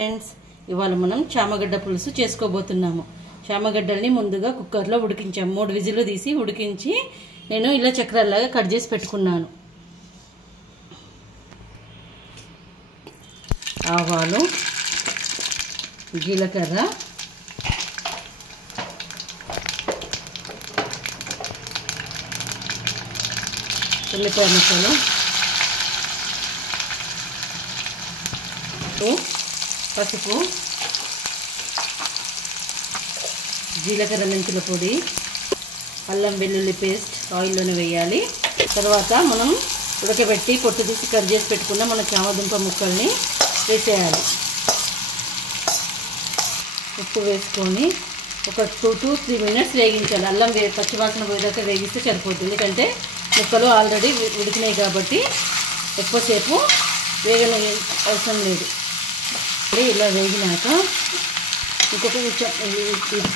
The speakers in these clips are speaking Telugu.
ఫ్రెండ్స్, ఇవాళ మనం చామగడ్డ పులుసు చేసుకోబోతున్నాము. చామగడ్డల్ని ముందుగా కుక్కర్లో ఉడికించాము. 3 విజిల్లు తీసి ఉడికించి నేను ఇలా చక్రాల్లాగా కట్ చేసి పెట్టుకున్నాను. ఆవాలు, జీలకర్ర, ఉల్లిపాయ ముక్కలు, పసుపు, జీలకర్ర మెంతుల పొడి, అల్లం వెల్లుల్లి పేస్ట్ ఆయిల్లోనే వేయాలి. తర్వాత మనం ఉడకబెట్టి పొట్టు తీసి కట్ చేసి పెట్టుకున్న మన చామదుంప ముక్కల్ని వేసేయాలి. ఉప్పు వేసుకొని ఒక 2 to 3 మినిట్స్ వేగించాలి. అల్లం పచ్చివాసన పోయేదాకా వేగిస్తే సరిపోతుంది. ఎందుకంటే ముక్కలు ఆల్రెడీ ఉడికినాయి కాబట్టి ఎక్కువసేపు వేగన అవసరం లేదు. ఇలా వేగినాక ఇంకొక కొంచెం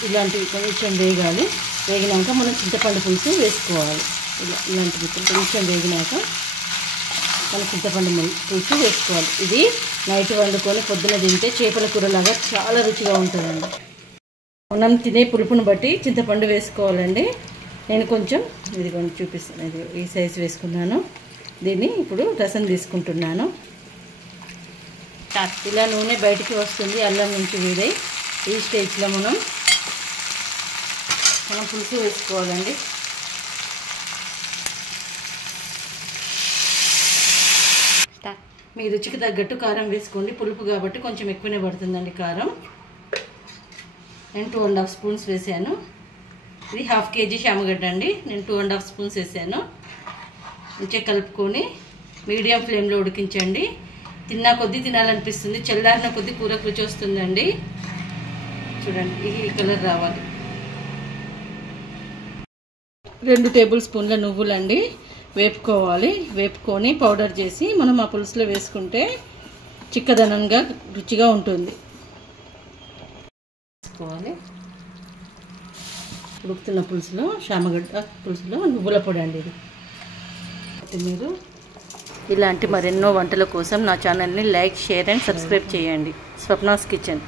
ఇలాంటివి కొంచెం వేగాలి. వేగినాక మనం చింతపండు పులుసు వేసుకోవాలి. ఇలాంటి ముక్కలు కొంచెం వేగినాక మనం చింతపండు పులుసు వేసుకోవాలి. ఇది నైట్ వండుకొని పొద్దున తింటే చేపల కూరలాగా చాలా రుచిగా ఉంటుందండి. మనం తినే పులుపుని బట్టి చింతపండు వేసుకోవాలండి. నేను కొంచెం ఇది కొంచెం చూపిస్తాను. ఇది ఈ సైజు వేసుకున్నాను. దీన్ని ఇప్పుడు రసం తీసుకుంటున్నాను. ఇలా నూనె బయటికి వస్తుంది అల్లం నుంచి వేరే. ఈ స్టేజ్లో మనం పులుసు వేసుకోవాలండి. మీ రుచికి తగ్గట్టు కారం వేసుకోండి. పులుపు కాబట్టి కొంచెం ఎక్కువనే పడుతుందండి కారం. నేను 2.5 స్పూన్స్ వేసాను. ఇది 1/2 kg చామగడ్డ అండి. నేను 2.5 స్పూన్స్ వేసాను. మంచిగా కలుపుకొని మీడియం ఫ్లేమ్లో ఉడికించండి. తిన్నా కొద్దీ తినాలనిపిస్తుంది. చల్లారిన కొద్దీ కూరకు రుచి వస్తుందండి. చూడండి, ఈ కలర్ రావాలి. 2 టేబుల్ స్పూన్ల నువ్వులండి వేపుకోవాలి. వేపుకొని పౌడర్ చేసి మనం ఆ పులుసులో వేసుకుంటే చిక్కదనంగా రుచిగా ఉంటుంది. వేసుకోవాలి. ఉడుకుతున్న పులుసులో చామగడ్డ పులుసులో నువ్వుల పొడి అండి. ఇది మీరు ఇలాంటి మరెన్నో వంటల కోసం నా ఛానల్ని లైక్, షేర్ అండ్ సబ్స్క్రైబ్ చేయండి. స్వప్నాస్ కిచెన్.